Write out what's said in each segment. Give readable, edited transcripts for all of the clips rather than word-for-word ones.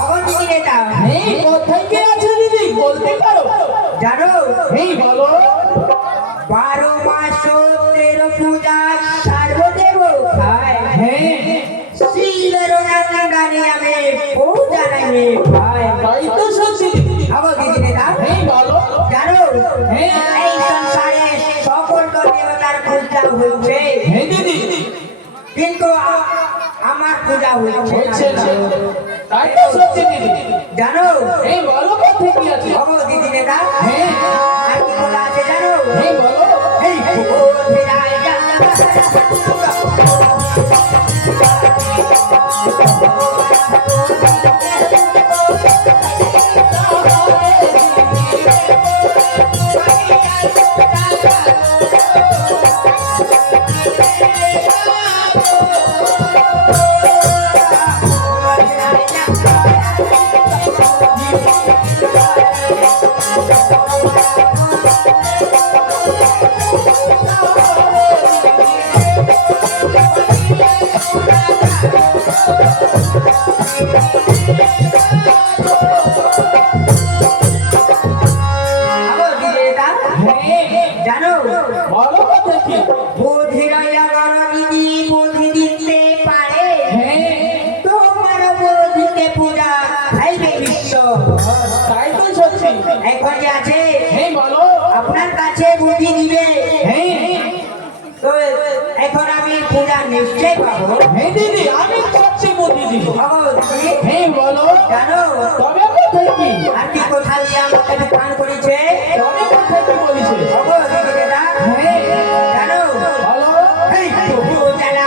আমার দিদি নেতা এই কোথায় কে আছে দিদি বলতে পারো? জানো এই বলো। 12 মাস 13 পূজা সর্বদেব খায়। হ্যাঁ শিবের গানে আমি পূজা নাই ভাই। তাই তো সত্যি। আমার দিদি নেতা এই বলো। জানো হ্যাঁ এই সংসারে সকল দেবতার পূজা হচ্ছে। হ্যাঁ দিদি কিন্তু আমার পূজা হচ্ছে হচ্ছে না। তাই তো সত্যি দিদি। জানো এই বলো কোথায় কি আছে? আমার দিদি নেতা হ্যাঁ আর কি বলা আছে জানো এই বলো। এই ও ফিরাই আমার দিদি নেতা জানো বলো কোথায় কি? বোধিরাইয়া গরমিনী বোধি দিতে পারে। হ্যাঁ তোমার বোধিকে পূজা খাইবে বিশ্ব। তাই তো সত্যি। এখন যে আছে এই বলো। আপনার কাছে বুদ্ধি দিবে হ্যাঁ তো এখন আমি পূজা নিশ্চয় পাবো। হ্যাঁ দিদি আমি সবচেয়ে বুদ্ধি দিব। আমার দিদি হ্যাঁ বলো। জানো তবে কোথায় কি? আর কি কোথা দিয়ে আমাকে বিধান করেছে তবে কোথায় কি বলিছে? আমার দিদি নেতা হ্যাঁ জানো বলো। এই পূজা না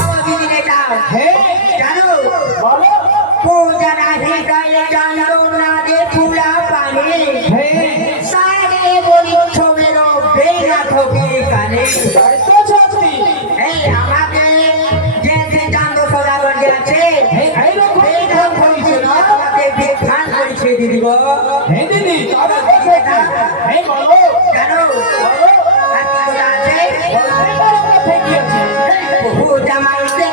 আমার দিদি নেতা হ্যাঁ জানো বলো। পূজা না গায়ে জানো না দে ফুলা পানি হ্যাঁ সারে বলি ছবের বেলা ঠকে কানে। তাই তো সত্যি। এই আমাকে যে যে চান্দ সদাগর যে আছে এইরকম এই বিধান করেছে না? আমাকে বিধান করেছে দিদি গো। হ্যাঁ দিদি তবে কোথায় কি? এই বলো। জানো আর কি কথা আছে বলতে পারো কোথায় কি আছে? পূজা মাইতে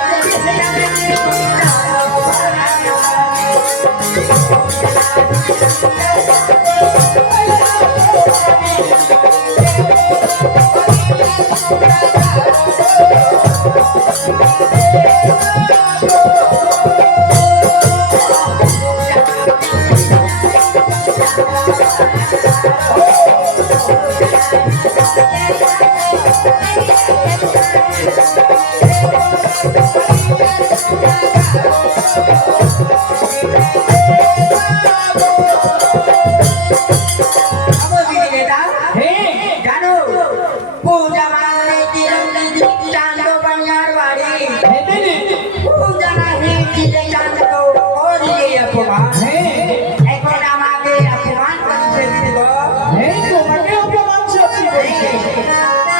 আমার দিদি নেতা হ্যাঁ জানো পূজা মানলে দিদি চান্দ বাংলার বাড়ি হ্যাঁ দিদি পূজা না দিদি চান্দ করিয়ে অপমান। হ্যাঁ এখন আমাকে অপমান করছে দিদি গো। হ্যাঁ তোমাকে অপমান সত্যি করেছে।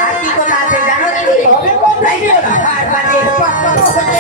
আর কি কথা আছে জানো দিদি তবে কোথায় কি আছে? আর বাজে পক পক করতে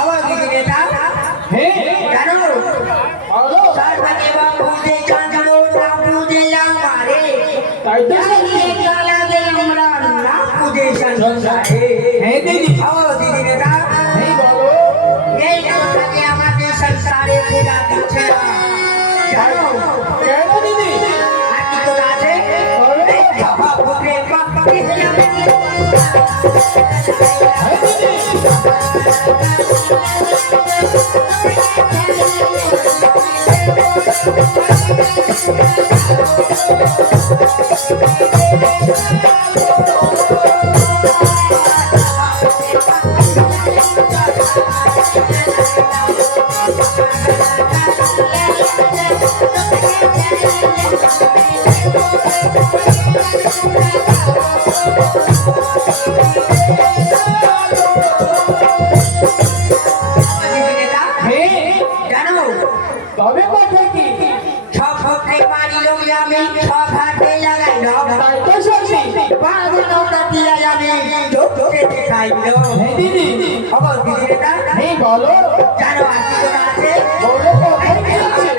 আমার দিদি নেতা হ্যাঁ জানো বলো। সর্বদেবা পূজে চান্দ না পূজে আমারে তাই তো সত্যি। আমরা না পূজে সংসারে। হ্যাঁ দিদি আমার দিদি নেতা হ্যাঁ বলো। এই কথাকে আমাকে সংসারে পূজা দিচ্ছে না। হ্যাঁ দিদি দিদিরা, হ্যাঁ জানো তবে কথা কি সব সবজি পারিল আমি সব হাতে লাগাইল তাই তো শুনছি বাগানটা দিয়া আমি চোখে দেখাইল হ্যাঁ দিদি খবর দিদিরা, হ্যাঁ বলো জানো আর কি করে আছে বলো কোথায় কি আছে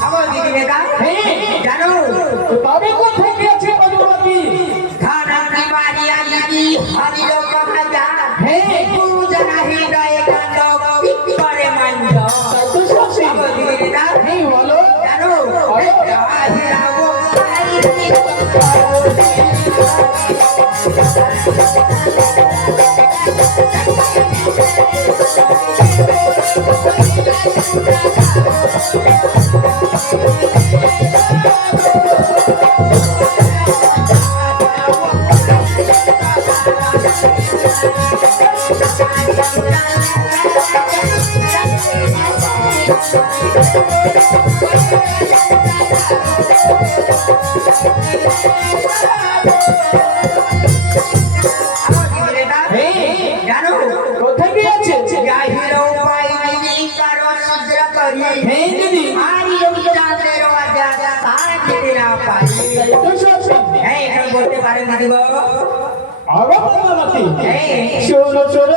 খবর দিদিরা, হ্যাঁ জানো তবে কোথায় কি আছে মধুমতি খানাটি মারিয়া দিদি হারিল কথা হ্যাঁ পূজনা হৃদয়ে কান্দ করে মান্দ তাই তো শুনছি খবর দিদিরা, হ্যাঁ বলো জানো আহিরাও দিদিরা, হ্যাঁ জানো কোথায় কি আছে আহিরো পাইনি কারো সজ্জা করি হ্যাঁ দিদি হারিও চাঁদের রাজা তার দিতে না পারি তাই তো শুনছি এই এখন বলতে পারেন না দিব আবার মধুমতি হ্যাঁ শোনো শোনো